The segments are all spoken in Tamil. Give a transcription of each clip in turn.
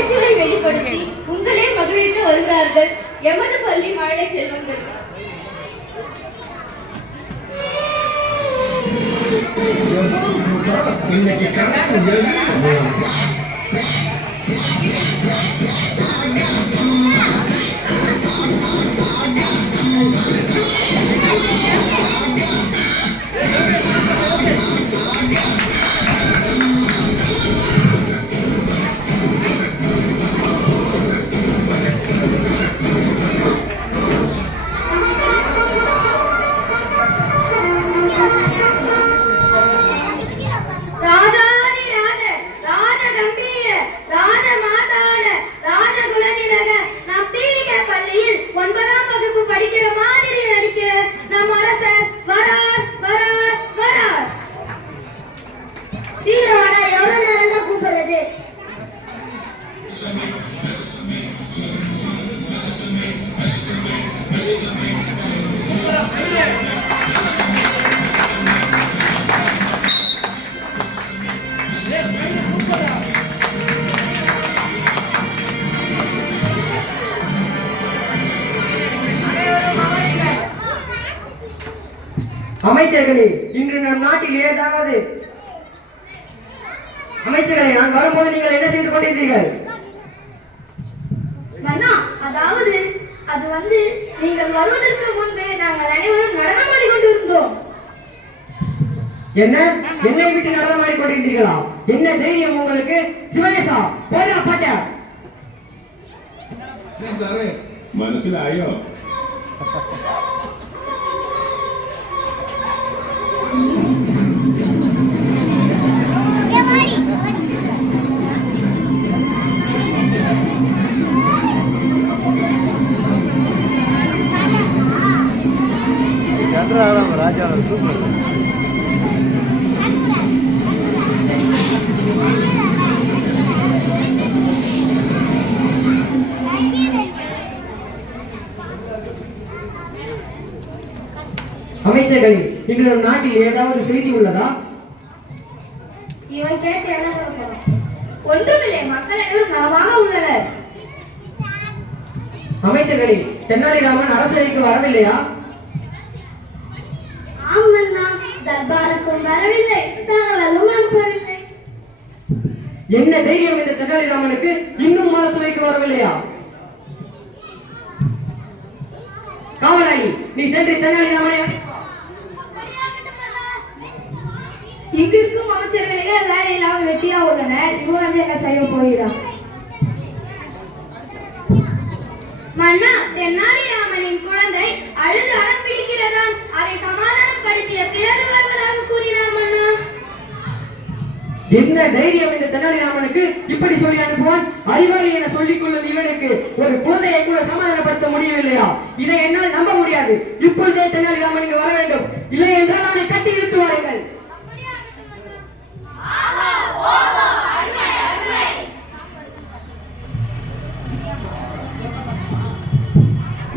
மகிழ்ச்சியை வெளிப்படுத்தி உங்களே மகிழ்ந்து வருகிறார்கள் எமது பள்ளி மழலை செல்வங்கள். இன்னைக்கு கணக்கு அமைச்சர்களே, இன்று நம் நாட்டில் ஏதாவது அமைச்சர்களை நான் வரும்போது நீங்கள் என்ன செய்து கொண்டிருந்தீர்கள்? அதாவது நீங்கள் வருவதற்கு முன்பே நாங்கள் அனைவரும் நடனமாடி கொண்டிருந்தோம். என்ன, என்னை விட்டு நடனமாடி கொண்டிருந்தீர்களா? என்ன தைரியம் உங்களுக்கு? சிவனேசா, போடா பாட்டா. മനസ്സിലായോ? ராஜா சூப்பர். அமைச்சர்களே, இன்று நம் நாட்டில் ஏதாவது செய்தி உள்ளதா? இவன் கேட்டு என்ன சொல்றான்? ஒன்றுமில்லை, மக்கள் அனைவரும் நலமாக உள்ளனர். அமைச்சர்களே, தென்னாலிராமன் அரசவைக்கு வரவில்லையா? ஆமண்ணா, தர்பாருக்கும் வரவில்லை, தகவலும் அனுப்பவில்லை. என்ன தைரியம் இந்த தென்னாலிராமனுக்கு இன்னும் அரசவைக்கு வரவில்லையா? காவலாளி, நீ சென்று தென்னாலிராமனை இங்கிருக்கும் அமைச்சர்களே வேலை இல்லாமல் வெட்டியா உள்ளனர். இவன் வந்து என்ன செய்ய போகிறான்? மன்னா, தென்னாலிராமனின் குழந்தை அழுது அடம் பிடிக்கிறதாம். அதை சமாதானப்படுத்திய பிறகு வருவதாக கூறினார் மன்னா. என்ன தைரியம் இந்த தென்னாலிராமனுக்கு இப்படி சொல்லி அனுப்புவான்? அறிவாளி என சொல்லிக் கொள்ளும் இவனுக்கு ஒரு குழந்தையை கூட சமாதானப்படுத்த முடியவில்லையா? இதை என்னால் நம்ப முடியாது. இப்பொழுதே தென்னாலிராமன் இங்கு வர வேண்டும். இல்லை என்றால் அவனை கட்டி இழுத்து வாருங்கள்.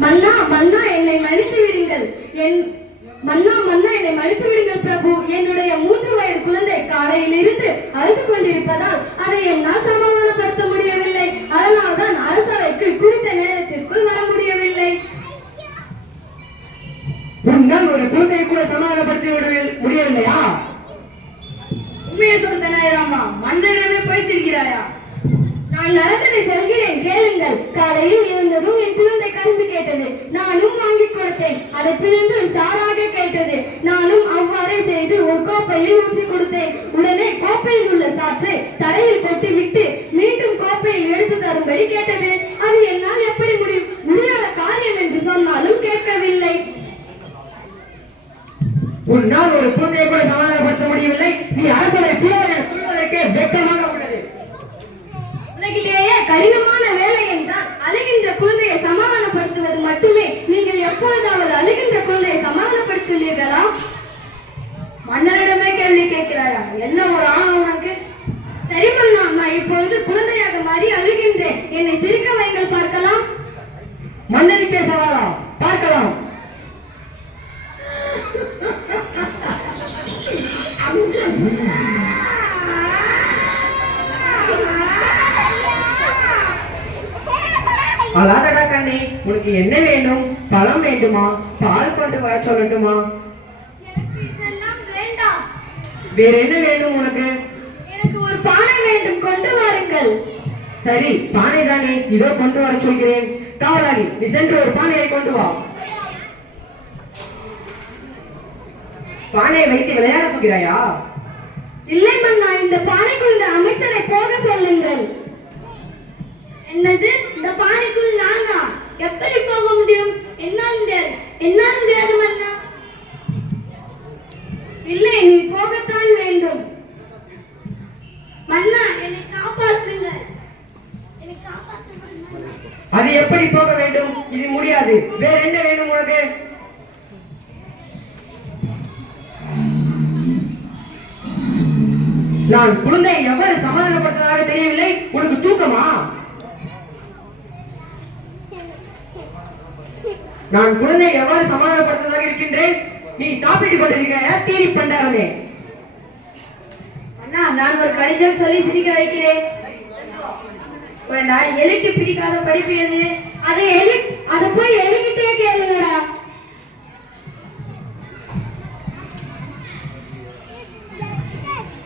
மன்னா, மன்னா, என்னை மன்னித்து விடுங்கள். என்னை மன்னித்து விடுங்கள் பிரபு. என்னுடைய 3 வயது குழந்தை காலையில் இருந்து அழுது கொண்டிருப்பதால் அதை என்னால் சமாதானப்படுத்த முடியவில்லை. அதனால்தான் அரசவைக்கு குறித்த நேரத்திற்குள் வர முடியவில்லை. உன்னால் ஒரு குழந்தையை கூட சமாதானப்படுத்த முடியவில்லையா? உண்மையை சொல்றாமா, மன்னரிடமே போய் செல்கிறாயா? நான் நடந்ததை சொல்கிறேன், கேளுங்கள். காலையில் இருந்ததும் என் குழந்தை கரும்பு கேட்டது. நானும் வாங்கி கொடுத்தேன். அதை பிரிந்து சாராக கேட்டது. நானும் அவ்வாறே செய்து ஒரு கோப்பையில் ஊற்றி கொடுத்தேன். உடனே கோப்பையில் உள்ள சாற்றை தரையில் கொட்டி விட்டு மீண்டும் கோப்பையில் எடுத்து தரும்படி கேட்டது. அது என்னால் எப்படி முடியாத காரியம் என்று சொன்னாலும் கேட்கவில்லை. உன்னால் ஒரு குழந்தையை கூட சமாதானப்படுத்த முடியவில்லை. நீ அரசரை புலவர் சொல்வதற்கே வெட்கமாக உள்ளது. உலகிலேயே கடினமான வேலை என்றால் அழுகின்ற குழந்தையை சமாதானப்படுத்துவது மட்டுமே. நீங்கள் எப்பொழுதாவது அழுகின்ற குழந்தையை சமாதானப்படுத்துவீர்களா? மன்னரிடமே கேள்வி கேட்கிறாயா? என்ன ஒரு ஆணவம் உனக்கு? சரி மன்னா, நான் இப்பொழுது குழந்தையாக மாறி அழுகின்றேன். என்னை சிரிக்க வைங்கள் பார்க்கலாம். மன்னனுக்கே சவாலா? பார்க்கலாம். அழாதடா கண்ணே, உனக்கு என்ன வேணும்? பழம் வேண்டுமா? பால் கொண்டு வர சொல்லட்டுமா? எனக்கு இதெல்லாம் வேண்டாம். வேற என்ன வேண்டும் உனக்கு? எனக்கு ஒரு பானை வேண்டும், கொண்டு வாருங்கள். சரி, பானை தானே, இதோ கொண்டு வர சொல்கிறேன். காவலாளி, நீ சென்று ஒரு பானையை கொண்டு வா. பானையை வைத்து விளையாட போகிறாயா? இல்லை மன்னா, இந்த பானைக்குள் இந்த அமைச்சரை போக சொல்லுங்கள். என்னது, இந்த பானைக்குள் நானா? எப்படி போக முடியும்? என்னால் முடியாது மன்னா. இல்லை, நீ போகத்தான் வேண்டும். மன்னா, என்னை காப்பாற்றுங்கள். அது எப்படி போக வேண்டும்? இது முடியாது. வேற என்ன வேண்டும் உனக்கு? நான் குழந்தையை எவ்வாறு சமாதானப்படுத்துவதாக தெரியவில்லை. உனக்கு தூக்கமா? நான் குழந்தையை எவ்வாறு சமாதானப்படுத்துவதாக இருக்கின்றேன். நீ சாப்பிட்டுக் கொண்டிருக்கிறாயா? தீரி பண்டாரமே. அண்ணா, நான் ஒரு கடிதம் சொல்லி சிரிக்க வைக்கிறேன். எலிக்கு பிடிக்காத படிப்பு எது? அதை போய் எலிக்கிட்டே கேளுங்கடா.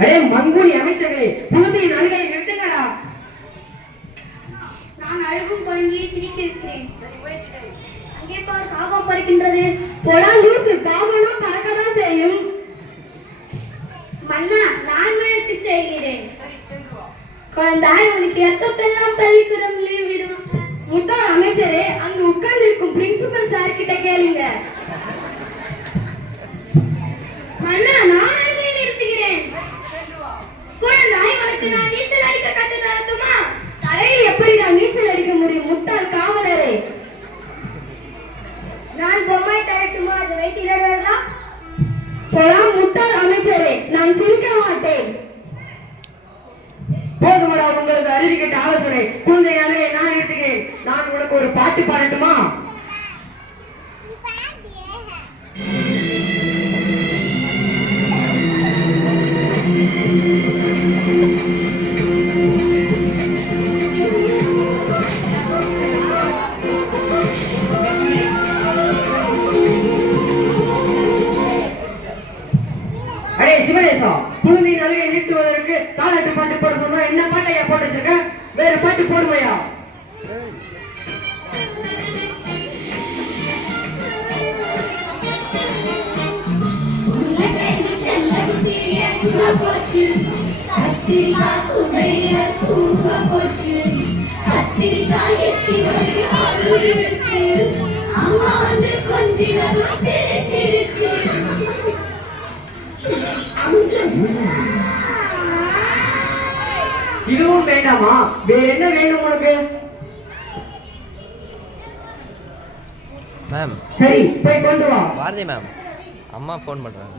அடே மங்குனி அமைச்சர்களே, குழந்தையின் அழுகையை நிறுத்துங்கடா. நான் அழுகும் குழந்தையை சிரிக்க வைக்கிறேன். அங்கே பார், காகம் பறக்கின்றது. போடா லூசு, காகம்னா பறக்கதான் செய்யும். மன்னா, நான் முயற்சி செய்கிறேன். குழந்தாய், உனக்கு எப்பெல்லாம் பள்ளிக்கூடம் லீவ் விடுவான்? முட்டாள் அமைச்சரே, அங்கு உட்கார்ந்து இருக்கும் பிரின்சிபல் சார் கிட்ட கேளுங்க. மன்னா, நான் அங்கே நிறுத்துகிறேன். குழந்தாய், உனக்கு நான் நீச்சல் அடிக்க கத்து தரட்டுமா? தரையில் எப்படி நான் நீச்சல் அடிக்க முடியும், முட்டாள் காவலரே? நான் பொம்மை தரட்டுமா? அதை வைத்து விளையாடுறதா? போலாம் முட்டாள் அமைச்சரே, நான் சிரிக்க மாட்டேன். போதுமடா உங்களுக்கு அறிவு கேட்ட ஆலோசனை. குழந்தை அழுகை நான் நிறுத்துகிறேன். நான் உனக்கு ஒரு பாட்டு பாடட்டுமா? அடே சிவனேசா, குழந்தையின் அழுகை நிறுத்துவதற்கு தாலாட்டு பாட்டு போட சொன்னா என்ன பாட்டையா போட்டு வச்சிருக்க? வேற பாட்டு போடுமையா? இதுவும் வேண்டாமா? வேற என்ன வேண்டும் உனக்கு? மேம் சரி, போய் கொண்டு வா. பாரதி மேம், அம்மா ஃபோன் பண்ணுறாங்க.